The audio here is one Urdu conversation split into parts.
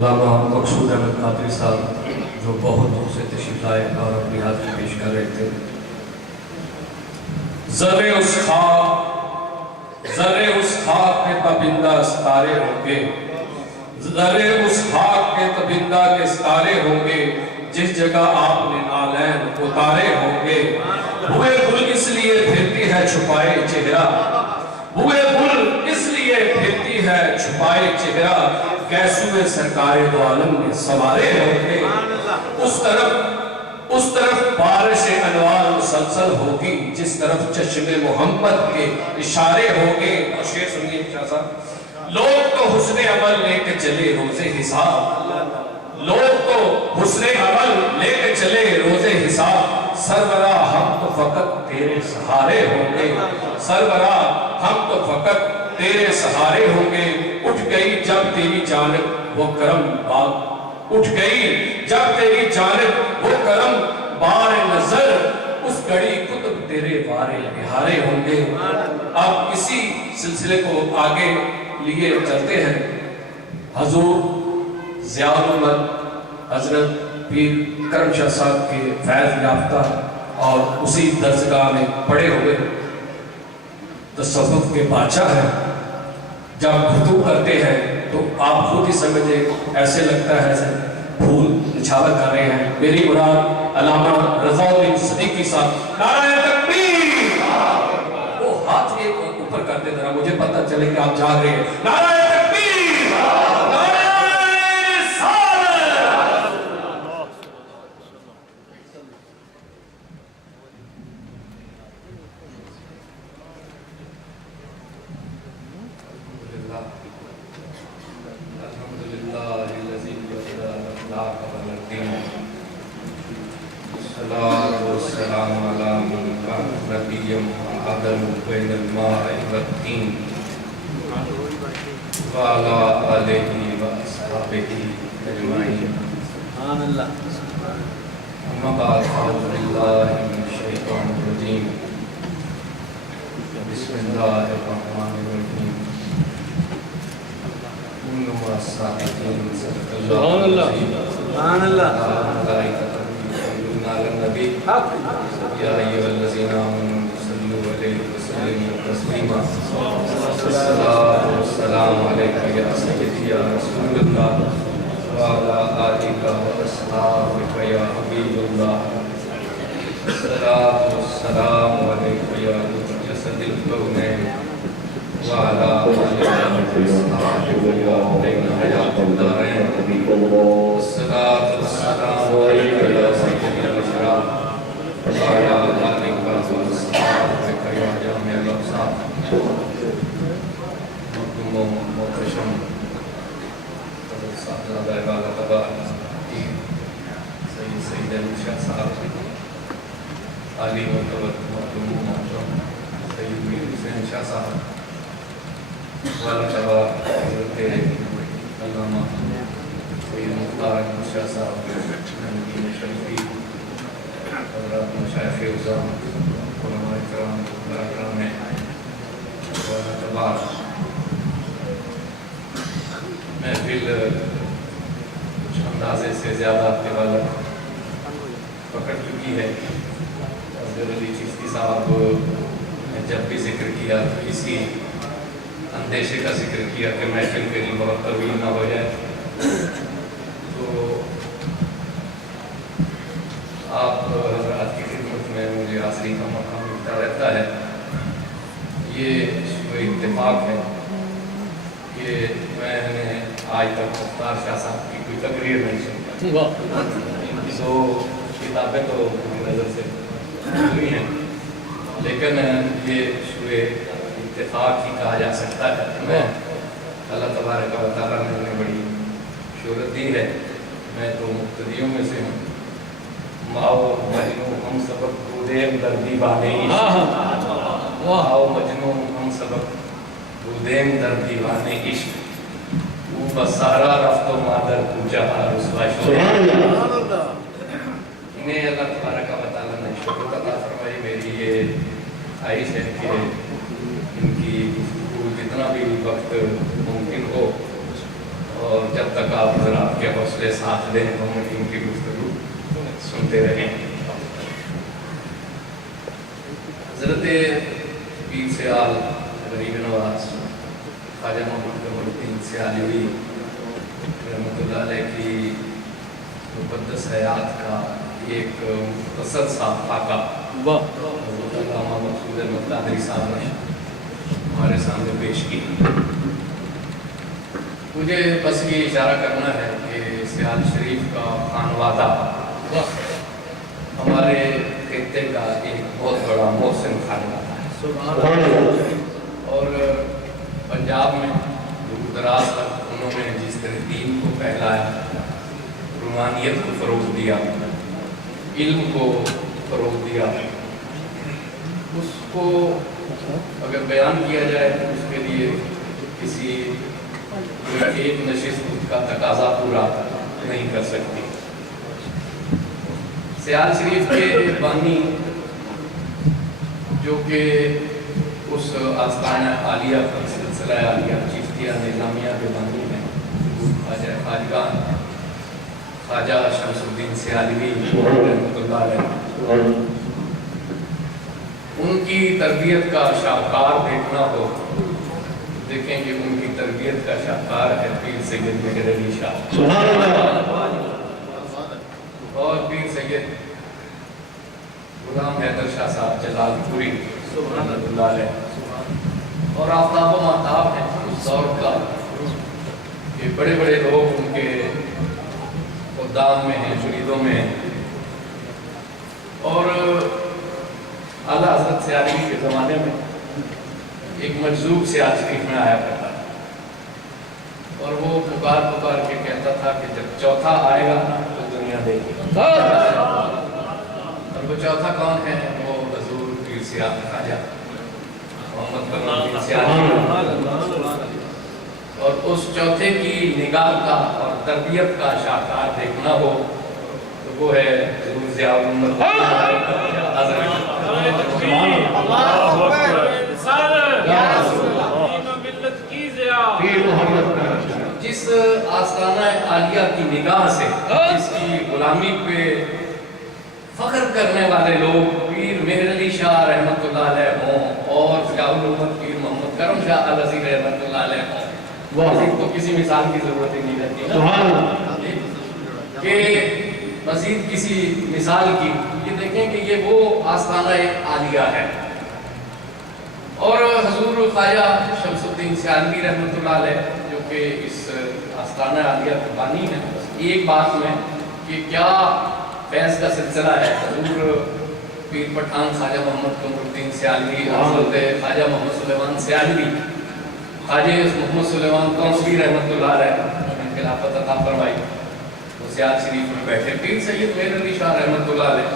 علامہ مقصود احمد قادری صاحب جو بہت دور سے تشریف لائے اور اپنی حاضری پیش کر رہے تھے۔ ذرے اس خاک کے تبندہ ستارے ہوں گے، ذرے اس خاک کے تبندہ کے ستارے ہوں گے، جس جگہ آپ نے نالین اتارے ہوں گے۔ بوئے گل اس لیے پھرتی ہے چھپائے چہرہ، بوئے گل اس لیے پھرتی ہے چھپائے چہرہ، کیسوے سرکار دو عالم میں سوارے ہوں گے۔ اس طرف بارش انوار مسلسل ہوگی، جس طرف چشم محمد کے اشارے ہوں گے۔ اور شعر سنیے شاہ صاحب، لوگ تو حسن عمل لے کے چلے روز حساب، لوگ تو حسن عمل لے کے چلے روز حساب، سربراہ ہم تو فقط تیرے سہارے ہوں گے، سربراہ ہم تو فقط تیرے سہارے ہوں گے۔ اٹھ گئی جب تیری جانب وہ کرم بات، اٹھ گئی جب تیری جانب وہ کرم بار نظر، اس گھڑی کتب تیرے بارے بہارے ہوں گے۔ اب اسی سلسلے کو آگے لیے چلتے ہیں۔ حضور ضیاء العمر حضرت پیر کرم شاہ صاحب کے فیض یافتہ اور اسی درسگاہ میں پڑے ہوئے تصوف کے بادشاہ ہیں۔ جب گفتگو کرتے ہیں تو آپ خود ہی سمجھے ایسے لگتا ہے ایسے پھول نچھاور کر رہے ہیں۔ میری مراد علامہ رضا الدین صدیقی صاحب، نعرہ تکبیر! وہ ہاتھ ایک اوپر کرتے ذرا مجھے پتہ چلے کہ آپ جاگ رہے ہیں۔ نعرہ تکبیر! نعرہ رسالت! بین الماء والتین وعلا آلہ واصحابہ اجمعین۔ اما بعد اعوذ باللہ من الشیطان الرجیم، بسم اللہ الرحمن الرحیم۔ کل ما الصادقین صدق اللہ العظیم۔ سبحان اللہ۔ ملائکۃ یصلون علی النبی یا ایھا الذین آمنوا صلوا علیہ وسلموا تسلیما۔ الصلاۃ والسلام علیک یا سیدی یا رسول اللہ وعلی آلک واصحابک یا حبیب اللہ۔ الصلاۃ والسلام علیک یا جسد الکونین وعلی آلک واصحابک یا بین حیات الدارین۔ الصلاۃ والسلام علیک یا سیدی الاشراف وعلی آلک واصحابک یا جامع الابصار۔ محتشم صاحبزادہ والا تبار سید احمد شاہ صاحب، علی محترم محترم سید میر حسین شاہ صاحب والا تبار، حضرت علامہ سید مختار احمد شاہ صاحب، نمکین شریفی، حضرات مشائخ عظام، علماء کرام، برادران والا تبار۔ محفل کچھ اندازے سے زیادہ آپ کے والا پکڑ چکی ہے۔ حضرت علی چشتی صاحب نے جب بھی ذکر کیا تو اسی اندیشے کا ذکر کیا کہ محفل میری بہت طویل نہ ہو جائے، تو آپ حضرات کی خدمت میں مجھے حاضری کا موقع ملتا رہتا ہے۔ یہ کوئی اتفاق ہے کہ میں نے آج تک مختار شاہ صاحب کی کوئی تقریر نہیں سنی، تو کتابیں تو میری نظر سے ہوئی ہیں، لیکن یہ شوئے اتفاق ہی کہا جا سکتا ہے۔ میں اللہ تبارک و تعالیٰ نے انہیں بڑی شہرت دی ہے، میں تو مقتدیوں میں سے ہوں۔ ماؤ مجنو ہم سبق رودیم در دیوانے عشق، ماؤ مجنو ہم سبق رودیم در دیوانے عشق، او بسارا رفت و مادر کو جہاں رسوا شد۔ انہیں اللہ تبارک و تعالیٰ نے شہرت عطا فرمائی۔ میری یہ خواہش ہے کہ ان کی گفتگو جتنا بھی وقت ممکن ہو اور جب تک آپ حضرات کے حوصلے ساتھ دیں تو ہم ان کی گفتگو سنتے رہیں۔ حضرت پیر سیال غریب نواز خواجہ محمد قمر الدین سیالوی رحمۃ اللہ علیہ کی مقدس حیات کا ایک مختصر سا خاکہ حضرت علامہ مقصود احمد قادری صاحب نے ہمارے سامنے پیش کی۔ مجھے بس یہ اشارہ کرنا ہے کہ سیال شریف کا خانوادہ ہمارے خطے کا ایک بہت بڑا محسن خانوادہ ہے، اور پنجاب میں دور دراز تک انہوں نے جس طرح دین کو پھیلایا، روحانیت کو فروغ دیا، علم کو فروغ دیا، اس کو اگر بیان کیا جائے تو اس کے لیے کسی ایک نشست کا تقاضا پورا نہیں کر سکتی۔ سیال شریف کے بانی جو کہ اس آستانہ عالیہ کا سلسلہ عالیہ چشتیہ نظامیہ کے بانی ہیں، خواجہ خواجگان خواجہ شمس الدین سیالوی رحمۃ اللہ علیہ، ان کی تربیت کا شاہکار دیکھنا ہو، دیکھیں کہ ان کی تربیت کا شاہکار ہے پیر سید مہر علی شاہ اور پیر سید غلام حیدر شاہ صاحب جلال پوری رحمۃ اللہ علیہ، اور آفتاب و مہتاب ہیں اس دور کا کہ بڑے بڑے لوگ ان کے خدام میں ہیں، مریدوں میں ہیں۔ اور اعلیٰ حضرت سیالوی کے زمانے میں ایک مجذوب سیال شریف میں آیا کرتا اور وہ پکار پکار کے کہتا تھا کہ جب چوتھا آئے گا تو دنیا دے گی، اور وہ چوتھا کون ہے؟ وہ حضور پیر سیال خواجہ محمد قمر الدین سیالوی، اور اس چوتھے کی نگاہ کا اور تربیت کا شاہکار دیکھنا ہو تو وہ ہے حضور ضیاء الامت جس آستانہ عالیہ کی نگاہ سے جس کی غلامی پہ فخر کرنے والے لوگ پیر مہر علی شاہ رحمۃ اللہ علیہ ہوں اور ضیاء الامت پیر محمد کرم شاہ الازی رحمۃ اللہ علیہ ہوں، مزید تو کسی مثال کی ضرورت ہی نہیں رہتی کہ مزید کسی مثال کی، یہ دیکھیں کہ یہ وہ آستانہ عالیہ ہے۔ اور حضور خواجہ شمس الدین سیالوی رحمۃ اللہ علیہ جو کہ اس آستانہ عالیہ کے بانی ہیں، ایک بات میں کہ کیا فیض کا سلسلہ ہے، حضور پیر پٹھان خواجہ محمد قمر الدین سیالوی، حضرت خواجہ محمد سلیمان سیالوی، خواجہ محمد سلیمان قوسوی رحمۃ اللہ علیہ نے خلافت عطا فرمائی، وہ سیال شریف میں بیٹھے، پیر سید مہر علی شاہ رحمۃ اللہ علیہ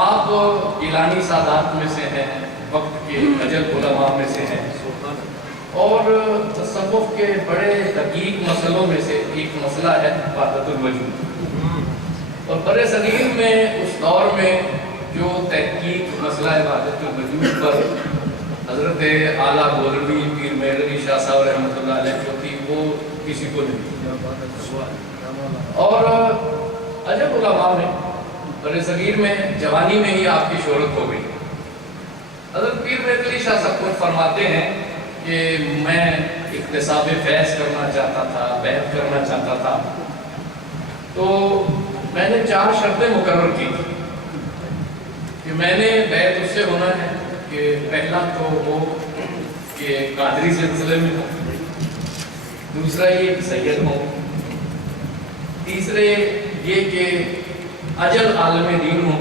آپ اعلانی سادات میں سے ہیں، وقت کے اجل علماء میں سے ہیں، اور تصوف کے بڑے دقیق مسئلوں میں سے ایک مسئلہ ہے وحدت الوجود، اور برِ صغیر میں اس دور میں جو تحقیق مسئلہ وحدت الوجود پر حضرت اعلیٰ گولوی پیر مہر علی شاہ صاحب رحمۃ اللہ علیہ جو تھی وہ کسی کو نہیں، اور عجب علماء میں برِ صغیر میں جوانی میں ہی آپ کی شہرت ہو گئی۔ حضرت پیر مہر علی شاہ صاحب خود فرماتے ہیں کہ میں اکتساب فیض کرنا چاہتا تھا، بیعت کرنا چاہتا تھا، تو میں نے 4 شرطیں مقرر کی تھی کہ میں نے بیعت اس سے ہونا ہے کہ پہلا تو وہ کہ قادری سلسلے میں ہو، دوسرا یہ کہ سید ہو، تیسرے یہ کہ اجل عالم دین ہو،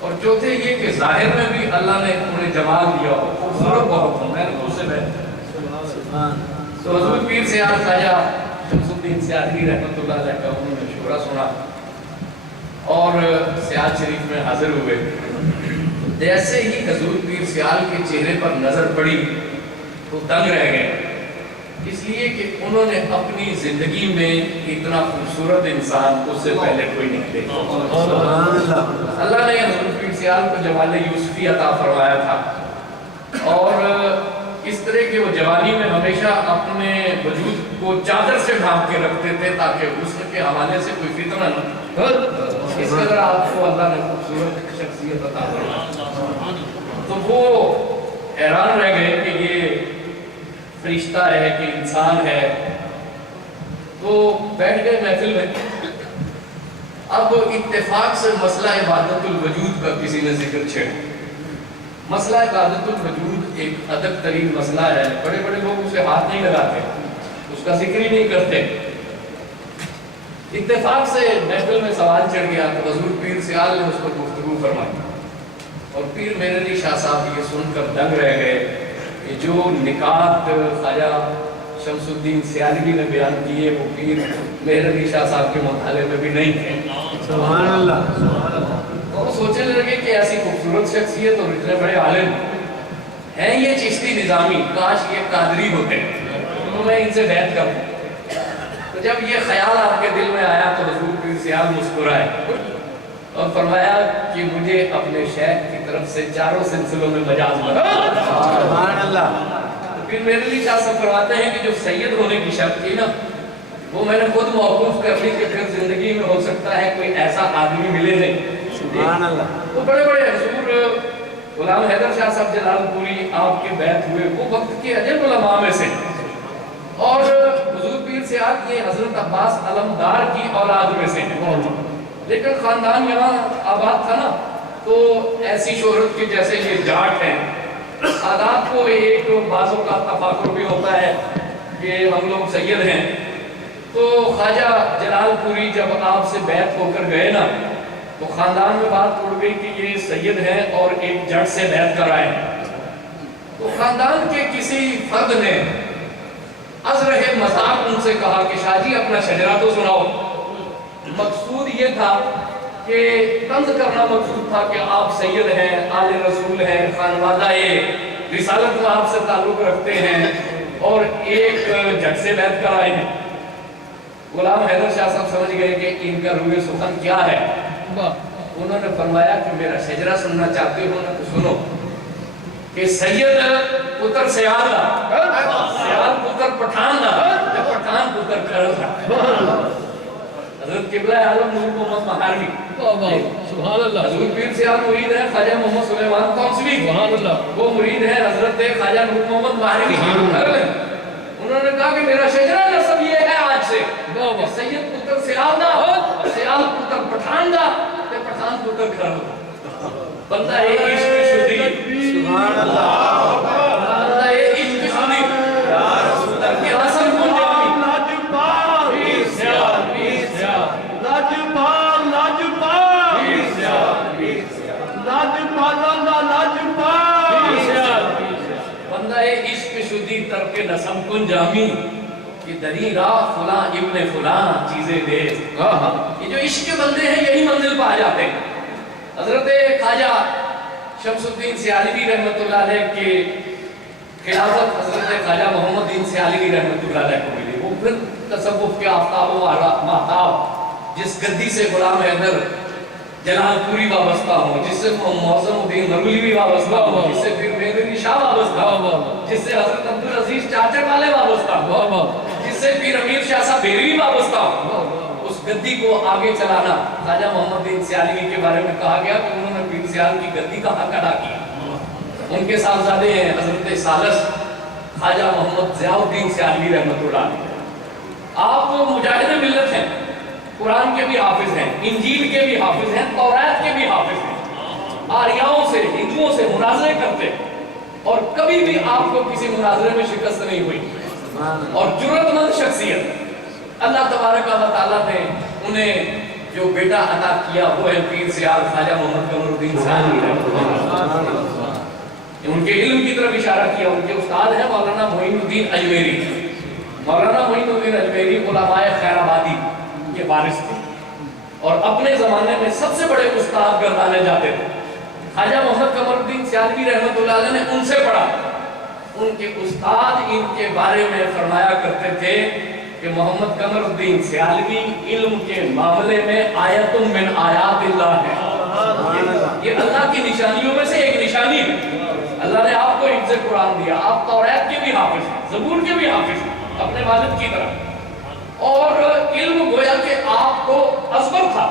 اور چوتھے یہ کہ ظاہر میں بھی اللہ نے انہیں جمال دیا ہو، خوبصورت بہت ہوں، میں نے اس سے بیعت۔ تو حضور پیر سیال خواجہ شمس الدین سیالوی رحمۃ اللہ علیہ کا انہوں نے مشورہ سنا اور سیال شریف میں حاضر ہوئے۔ جیسے ہی حضور پیر سیال کے چہرے پر نظر پڑی تو دنگ رہ گئے، اس لیے کہ انہوں نے اپنی زندگی میں اتنا خوبصورت انسان اس سے پہلے کوئی نہیں دیکھا۔ اللہ نے حضور پیر سیال کو جمال یوسفی عطا فرمایا تھا، اور اس طرح کہ وہ جوانی میں ہمیشہ اپنے وجود کو چادر سے ڈھانپ کے رکھتے تھے تاکہ حسن کے حوالے سے کوئی فتنہ نہ اس قدر آپ کو اللہ نے خوبصورت شخصیت عطا فرمائی۔ تو وہ حیران رہ گئے کہ یہ فرشتہ ہے کہ انسان ہے، تو بیٹھ گئے محفل میں۔ اب اتفاق سے مسئلہ عبادت الوجود کا کسی نے ذکر چھیڑا۔ مسئلہ عبادت الوجود ایک ادب ترین مسئلہ ہے، بڑے بڑے لوگ اسے ہاتھ نہیں لگاتے، اس کا ذکر ہی نہیں کرتے۔ اتفاق سے محفل میں سوال چڑھ گیا تو حضور پیر سیال نے اس پر گفتگو فرمائی، اور پیر میر علی شاہ صاحب یہ سن کر دنگ رہ گئے کہ جو نکات خواجہ شمس الدین سیالوی نے بیان کیے وہ پیر میر علی شاہ صاحب کے مطالعے میں بھی نہیں تھے۔ سبحان اللہ۔ وہ سوچنے لگے کہ ایسی خوبصورت شخصیت اور اتنے بڑے عالم ہیں یہ چشتی نظامی، کاش یہ قادری ہوتے تو میں ان سے بیعت کروں۔ تو جب یہ خیال آپ کے دل میں آیا تو حضور پیر سیال مسکرائے اور فرمایا کہ مجھے اپنے شیخ کی طرف سے چاروں سلسلوں میں مجاز بنا۔ سبحان اللہ۔ پھر میرے لیے شاہ صاحب فرماتے ہیں کہ جو سید ہونے کی شرط تھی نا وہ میں نے خود موقوف کر لی کہ پھر زندگی میں ہو سکتا ہے کوئی ایسا آدمی ملے نہیں۔ سبحان اللہ۔ وہ بڑے بڑے حضور غلام حیدر شاہ صاحب جلال پوری آپ کے بیعت ہوئے وہ وقت کے عجب علماء میں سے، اور حضور پیر سے آپ یہ حضرت عباس علمدار کی اولاد میں سے ہیں، لیکن خاندان یہاں آباد تھا نا تو ایسی شہرت کی جیسے یہ جاٹ ہیں، سادات کو ایک بازوں کا تفاخر بھی ہوتا ہے کہ ہم لوگ سید ہیں۔ تو خواجہ جلال پوری جب آپ سے بیعت ہو کر گئے نا تو خاندان میں بات اڑ گئی کہ یہ سید ہیں اور ایک جٹ سے بیعت کرائیں۔ تو خاندان کے کسی فرد نے ازرہ مذاق ان سے کہا کہ شاہ جی اپنا شجرہ تو سناؤ۔ مقصود یہ تھا کہ طنز کرنا مقصود تھا کہ آپ سید ہیں، آل رسول ہیں، خانوادہ رسالت میں آپ سے تعلق رکھتے ہیں اور ایک جٹ سے بیعت کرائے ہیں۔ غلام حیدر شاہ صاحب سمجھ گئے کہ ان کا روح سخن کیا ہے۔ انہوں نے فرمایا کہ میرا شجرہ سننا چاہتے ہو نا تو سنو کہ سید پتر سیال دا، سیال پتر پٹھان دا، پٹھان پتر کرل دا۔ حضرت قبلہ عالم نور محمد مہاروی سبحان اللہ۔ حضور پیر سیال مرید ہے خواجہ محمد سلیمان قونسوی، سبحان اللہ۔ وہ مرید ہے حضرت خواجہ نور محمد مہاروی۔ انہوں نے کہا کہ میرا شجرہ نسب یہ ہے آج سے کہ سید پتر سیال دا، سیال پتر پٹھان دا، پٹھان پتر کرل دا۔ بندہ ہے عشق شدی، سبحان اللہ۔ بندہ ہے عشق شدی، کہ رسم کن جامی لاجپال، پیر سیال، پیر سیال، لاجپال، لاجپال، پیر سیال، پیر سیال، لاجپال، لاجپال۔ پیر سیال، پیر سیال۔ بندہ ہے عشق شدی ترک نسم کن جامی کہ دری راہ فلاں ابن فلاں چیزیں دے۔ یہ جو عشق کے بندے ہیں یہی منزل پا جاتے ہیں۔ حضرت خواجہ شمس الدین سیالوی رحمۃ اللہ علیہ کے خلافت حضرت خواجہ محمد دین سیالوی رحمۃ اللہ علیہ کو ملی۔ وہ پھر تصوف کے آفتاب و مہتاب جس گدی سے غلام حیدر جلال پوری وابستہ ہوں، جس سے معظم الدین مرولی وابستہ ہوں، جس سے پھر میر علی شاہ وابستہ ہوں، جس سے حضرت عبدالعزیز چاچڑ والے وابستہ ہوں، جس سے پھر امیر شاہ صاحب بیروی وابستہ ہوں، اس گدی کو آگے چلانا خواجہ محمد دین سیالوی کے بارے میں کہا گیا کہ انہوں نے پیر سیال کی گدی کا حق ادا کیا۔ ان کے صاحبزادے ہیں حضرت ثالث خواجہ محمد ضیاء الدین سیالوی رحمۃ اللہ علیہ۔ آپ مجاہد ملت ہیں، قرآن کے بھی حافظ ہیں، انجیل کے بھی حافظ ہیں، تورات کے بھی حافظ ہیں، آریاؤں سے ہندوؤں سے مناظرے کرتے اور کبھی بھی آپ کو کسی مناظرے میں شکست نہیں ہوئی، اور جرأت مند شخصیت۔ اللہ تبارک و تعالیٰ نے انہیں جو بیٹا عطا کیا وہ ہے پیر سیال خواجہ محمد قمر الدین سیالوی رحمۃ اللہ علیہ۔ ان کے علم کی طرف اشارہ کیا۔ ان کے استاد ہیں مولانا معین الدین اجمیری۔ مولانا معین الدین اجمیری علماء خیر آبادی کے وارث تھے اور اپنے زمانے میں سب سے بڑے استاد گردانے جاتے تھے۔ خواجہ محمد قمر الدین سیالوی رحمۃ اللہ علیہ نے ان سے پڑھا۔ ان کے استاد ان کے بارے میں فرمایا کرتے تھے کہ محمد قمر الدین سیالوی علم کے معاملے میں آیت من آیات اللہ ہے، یہ اللہ کی نشانیوں میں سے ایک نشانی ہے۔ اللہ نے آپ کو حفظ قرآن دیا، آپ توریت کے بھی حافظ ہیں، زبور کے بھی حافظ ہیں اپنے والد کی طرح، اور علم گویا کہ آپ کو ازبر تھا،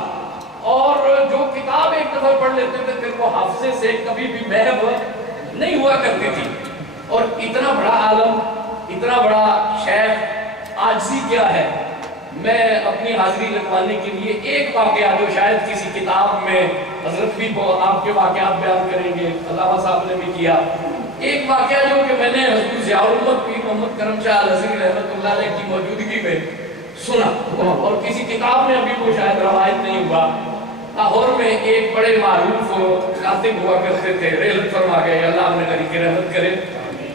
اور جو کتاب ایک دفعہ پڑھ لیتے تھے پھر وہ حافظے سے کبھی بھی محو نہیں ہوا کرتی تھی۔ اور اتنا بڑا عالم، اتنا بڑا شیخ، عاجزی کیا ہے۔ میں اپنی حاضری لگوانے کے لیے ایک واقعہ جو شاید کسی کتاب میں حضرت بھی آپ کے واقعات بیان کریں گے، علامہ صاحب نے بھی کیا، ایک واقعہ جو کہ میں نے حضور ضیاء الامت پیر محمد کرم شاہ الازہری رحمۃ اللہ علیہ کی موجودگی میں سنا، اور کسی کتاب میں ابھی وہ شاید روایت نہیں ہوا۔ لاہور میں ایک بڑے معروف کاتب ہوا کرتے تھے، رحمت فرما گئے، اللہ اپنے غنی کی رحمت کرے،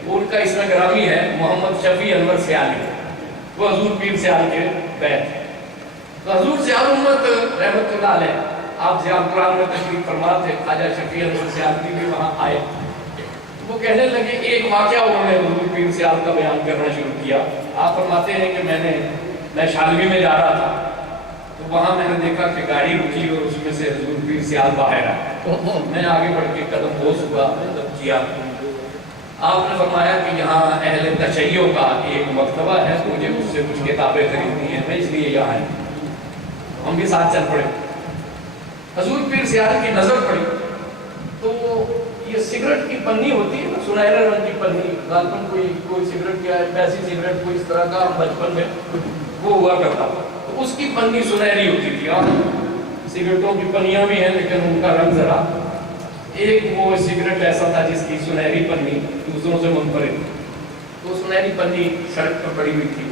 ان کا اسم گرامی ہے محمد شفیع انور سیالی، وہ حضور پیر سیال کے بیت۔ تو حضور ضیاء الامت رحمت اللہ علیہ آپ ضیاء القرآن میں تشریف فرما تھے، خواجہ شفیع انور سیالی بھی وہاں آئے، وہ کہنے لگے ایک واقعہ انہوں نے حضور پیر سیال کا بیان کرنا شروع کیا۔ آپ فرماتے ہیں کہ میں شالوی میں جا رہا تھا، تو وہاں میں نے دیکھا کہ گاڑی رکی اور اس میں سے حضور پیر سیال باہر آئے، میں آگے بڑھ کے قدم بوس ہوا، مدد کیا۔ آپ نے فرمایا کہ یہاں اہل تشیع کا ایک مکتبہ ہے، مجھے اس سے کچھ کتابیں خریدنی ہیں، میں اس لیے یہاں آیا۔ ہم بھی ساتھ چل پڑے۔ حضور پیر سیال کی نظر پڑی تو یہ سگریٹ کی پنی ہوتی ہے، سنہرے رنگ کی پنی، غالباً کوئی سگریٹ کیا ہے، پیسی سگریٹ کوئی اس طرح کا بچپن میں وہ ہوا کرتا تھا، تو اس کی پنی سنہری ہوتی تھی۔ اور سگریٹوں کی پنیاں بھی ہیں لیکن ان کا رنگ ذرا، ایک وہ سگریٹ ایسا تھا جس کی سنہری پنی دوسروں سے منفرد، تو سنہری پنی سڑک پر پڑی ہوئی تھی۔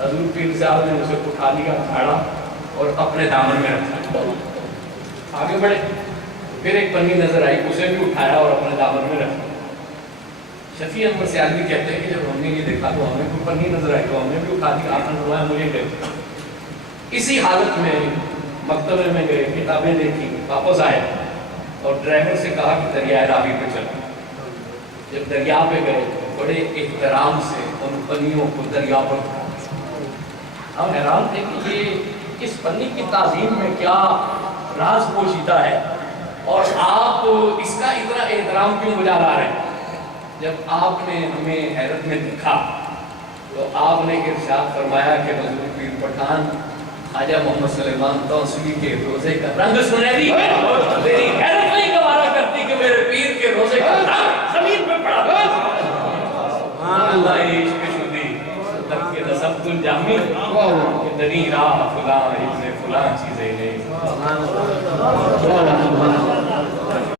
حضور پیر صاحب نے اسے اٹھا لیا، جھاڑا اور اپنے دامن میں رکھا، آگے بڑھے، پھر ایک پنی نظر آئی، اسے بھی اٹھایا اور اپنے دامن میں رکھا۔ شفیع انور سیالوی کہتے ہیں کہ جب ہم نے یہ دیکھا تو ہمیں کوئی پنی نظر آئی تو ہم نے بھی اٹھا دی، آپ نے فرمایا مجھے دے۔ اسی حالت میں مکتبے میں گئے، کتابیں دیکھی، واپس آئے اور ڈرائیور سے کہا کہ دریائے راوی پہ چلو۔ جب دریا پہ گئے بڑے احترام سے ان پنیوں کو دریا پر اٹھا۔ ہم حیران تھے کہ یہ اس پنی کی تعظیم میں کیا راز پوشیدہ ہے، اور آپ اس کا اتنا احترام کیوں بجا لا رہے ہیں؟ جب آپ نے ہمیں حیرت میں دیکھا تو آپ نے ارشاد فرمایا کہ حضور پیر پٹھان خواجہ محمد سلیمان توسیعی کے روزے کا رنگ سنہری ہے، میری حیرت نہیں گوارا کرتی کہ میرے پیر کے روزے کا رنگ زمین پہ پڑا۔ سبحان اللہ، عشق شدی ترک نسب کن جامی کہ دنی راہ فلاں ابن فلاں چیزیں لے۔